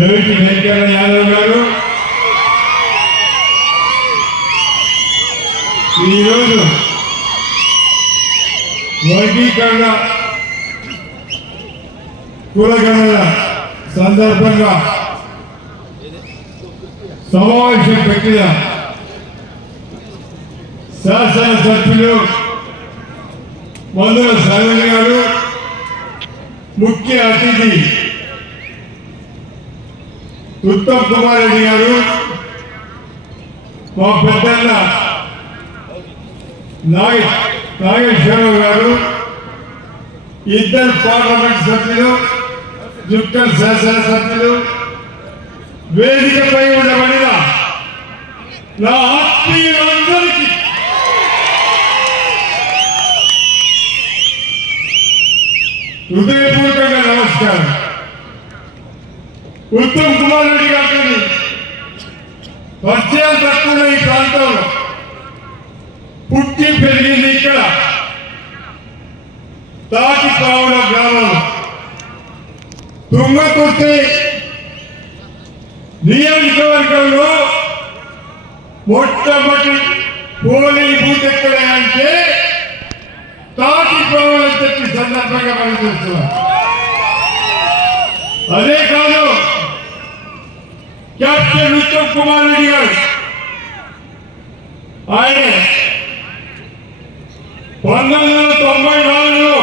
చెవిటి వెంకయ్య యాదవ్ గారు ఈరోజు వర్గీకరణ కులగణన సందర్భంగా సమావేశం పెట్టిన శాసనసభ్యులు మందుల సర్వని గారు, ముఖ్య అతిథి ఉత్తమ్ కుమార్ రెడ్డి గారు, మా పెద్దన్న నాగేశ్వరరావు గారు, ఇద్దరు పార్లమెంట్ సభ్యులు, జుక్కల్ శాసనసభ్యులు, వేదికపై ఉండబడిన నా ఆత్మీయులందరికీ హృదయపూర్వకంగా నమస్కారం. ఉత్తమ్ కుమార్ రెడ్డి గారిని పరిచయం తక్కువ ఈ ప్రాంతంలో పుట్టి పెరిగింది ఇక్కడ తాటిపావుల గ్రామంలో తుంగతుర్తి నియోజకవర్గంలో మొట్టమొదటి పోలింగ్ బూత్ ఎక్కడ అంటే తాటిపావులు అని చెప్పి సందర్భంగా మనం చూస్తున్నాం. అదే కాదు, కెప్టెన్ ఉత్తమ్ కుమార్ రెడ్డి గారు ఆయన 1994లో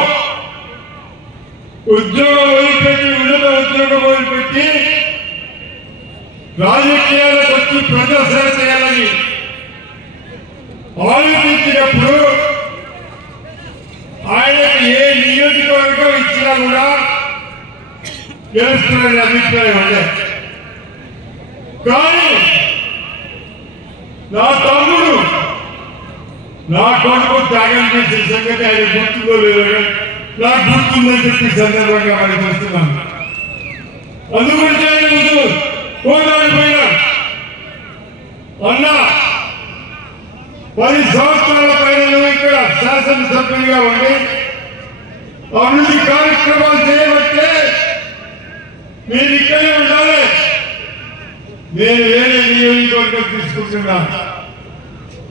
ఉద్యోగం వదిలిపెట్టి ఉన్నత ఉద్యోగం వదిలిపెట్టి రాజకీయాలకు వచ్చి ప్రజాసేవ చేయాలని ఆలోచించినప్పుడు ఆయనకు ఏ నియోజకవర్గం ఇచ్చినా కూడా గెలుస్తున్న అభిప్రాయం అదే. కానీ నా తమ్ముడు నా కొడుకు త్యాగం చేసే సంగతి ఆయన గుర్తుకోలేదు, నాకు గుర్తుందని చెప్పి సందర్భంగా మనం చూస్తున్నాను. అందుగురించి ఆయన ముందు పోరాడిపోయినా అన్నా 10 సంవత్సరాల పైన ఇక్కడ శాసనసభ్యునిగా ఉండి అభివృద్ధి కార్యక్రమాలు చేయబట్టే మీరు ఇక్కడే ఉండాలి, నేను వేరే నియోజకవర్గం తీసుకుంటున్నా.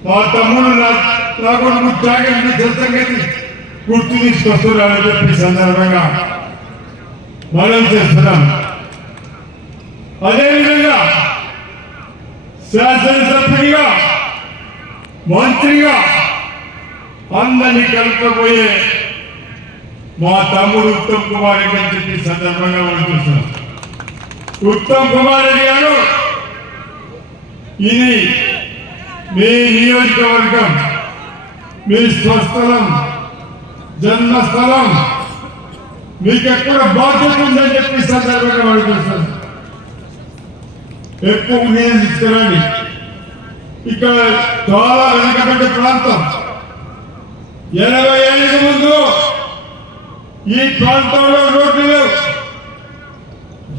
మా తమ్ముడు నా కొడుకు త్యాగం చేసే సంగతి గుర్తు తీసుకొస్తున్నారని చెప్పి సందర్భంగా మనం చేస్తున్నాం. అదేవిధంగా శాసనసభ్యుడిగా మంత్రిగా అందరినీ కలుపుకోబోయే మా తమ్ముడు ఉత్తమ్ కుమార్ రెడ్డి అని చెప్పి సందర్భంగా మనం చూస్తున్నాం. ఉత్తమ్ కుమార్ రెడ్డి గారు, ఇది మీ నియోజకవర్గం, మీ స్వస్థలం, జన్మస్థలం, మీకు ఎక్కడ బాధ్యత ఉందని చెప్పి సందర్భంగా మనం చూస్తున్నాం. ఎక్కువ నేను తీసుకురండి, ఇక్కడ చాలా వెనుకబడ్డ ప్రాంతం. 80 ఏళ్ళకి ముందు ఈ ప్రాంతంలో రోడ్లు లేవు,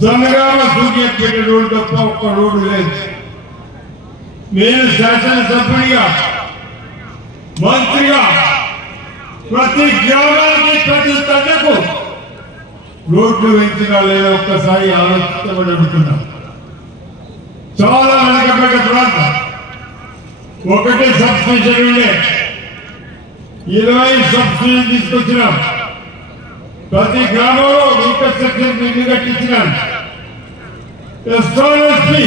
జనగామ సూర్యాపేట రోడ్డు తప్ప ఒక్క రోడ్డు లేదు. నేను శాసనసభ్యుడిగా మంత్రిగా ప్రతి గ్రామానికి ప్రతి తండకు రోడ్లు వేయించినా లేదా ఒక్కసారి ఆలోచించబడి అడుగుతున్నాం. చాలా వెనుకబడ్డ ప్రాంతం, ఒకటే సబ్స్టేషన్ ఉండే 20 సబ్స్టేషన్ తీసుకొచ్చినాం. ప్రతి గ్రామంలో ఇన్ఫ్రాస్ట్రక్చర్ ఇల్లు కట్టించినాం. ఎస్ఆర్ఎస్పి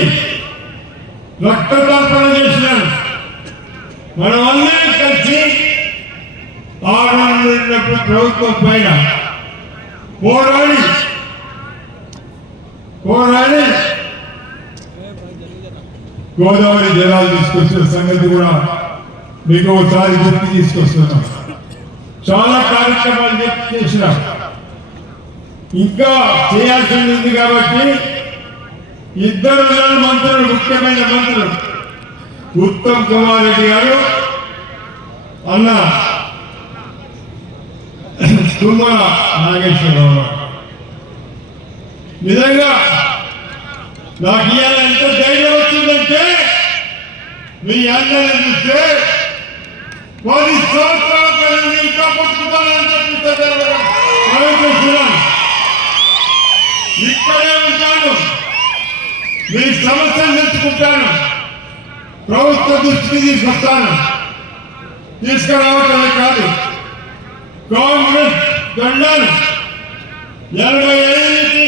రక్తదాపన చేసినాం. మనం అందరం కలిసి ఆడప్పుడు ప్రభుత్వం పైన పోరాడి గోదావరి జలాలు తీసుకొచ్చిన సంగతి కూడా మీకు ఒకసారి గుర్తు తీసుకొస్తున్నాం. చాలా కార్యక్రమాలు చేసినాం, ఇంకా చేయాల్సింది ఉంది. కాబట్టి ఇద్దరు మంత్రులు, ముఖ్యమైన మంత్రులు ఉత్తమ్ కుమార్ రెడ్డి గారు, అన్న తుమ్మల నాగేశ్వరరావు. నిజంగా నాకు ఇవాళ ఎంత ధైర్యం వచ్చిందంటే మీ అందరిని చూస్తే 10 సంవత్సరాల పైన ఇంకా పుట్టుకుంటానని చెప్పి ఇక్కడే ఉంటాను. మీ సమస్యలు తెచ్చుకుంటాను, ప్రభుత్వ దృష్టికి తీసుకొస్తాను. తీసుకురావటమే కాదు, కాంగ్రెస్ జెండాను 85కి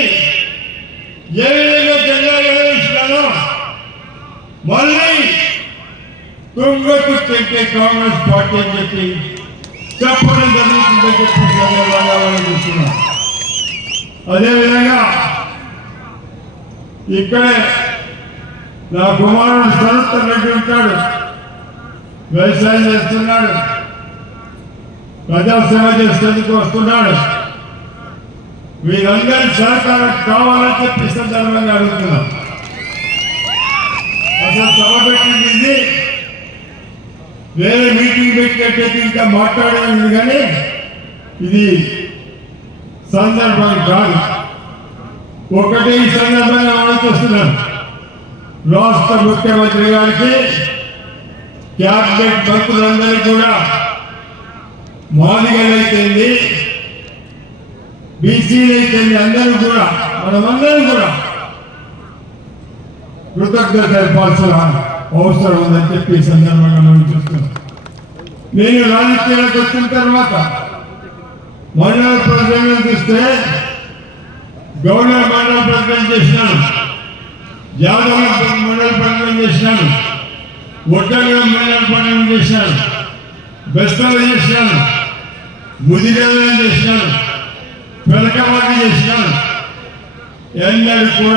ఏ విధంగా జెండా ఎగరేసినానో మళ్ళీ తుంగకు తెచ్చే కాంగ్రెస్ పార్టీ అని చెప్పి చెప్పడం జరుగుతుందని చెప్పి చూస్తున్నాం. అదేవిధంగా ఇక్కడే నా కుమారుడు సరస్వ రెడ్డి ఉంటాడు, వ్యవసాయం చేస్తున్నాడు, ప్రజాసేవ చేసేందుకు వస్తున్నాడు. వీరందరి సహకారం కావాలని చెప్పి సందర్భంగా అడుగుతున్నాం. అసలు సభ పెట్టింది వేరే మీటింగ్ పెట్టినట్టు ఇంకా మాట్లాడేది, కానీ ఇది సందర్భం కాదు. ఒకటే ఈ సందర్భంగా ఆలోచిస్తున్నాను. రాష్ట్ర ముఖ్యమంత్రి గారికి, క్యాబినెట్ మంత్రులందరికీ కూడా, మాదిగలైతేంది, బీసీలైతేంది, అందరూ కూడా మనమందరం కూడా కృతజ్ఞత తెలపాల్సిన అవసరం ఉందని చెప్పి సందర్భంగా మనం చూస్తున్నాం. నేను రాజకీయాలకు వచ్చిన తర్వాత మండల ప్రెసిడెంట్ చూస్తే గవర్నర్ మండల ప్రెసిడెంట్ చేసినాను, యాదవ మండల ప్రెసిడెంట్ చేసినాను, ఒడ్డగ మండల ప్రెసిడెంట్ చేసినాను, బెస్తలు చేసినాను, ముదిగలను చేసినాను, పెరకవాడిని చేసినాను. ఎన్నడూ కూడా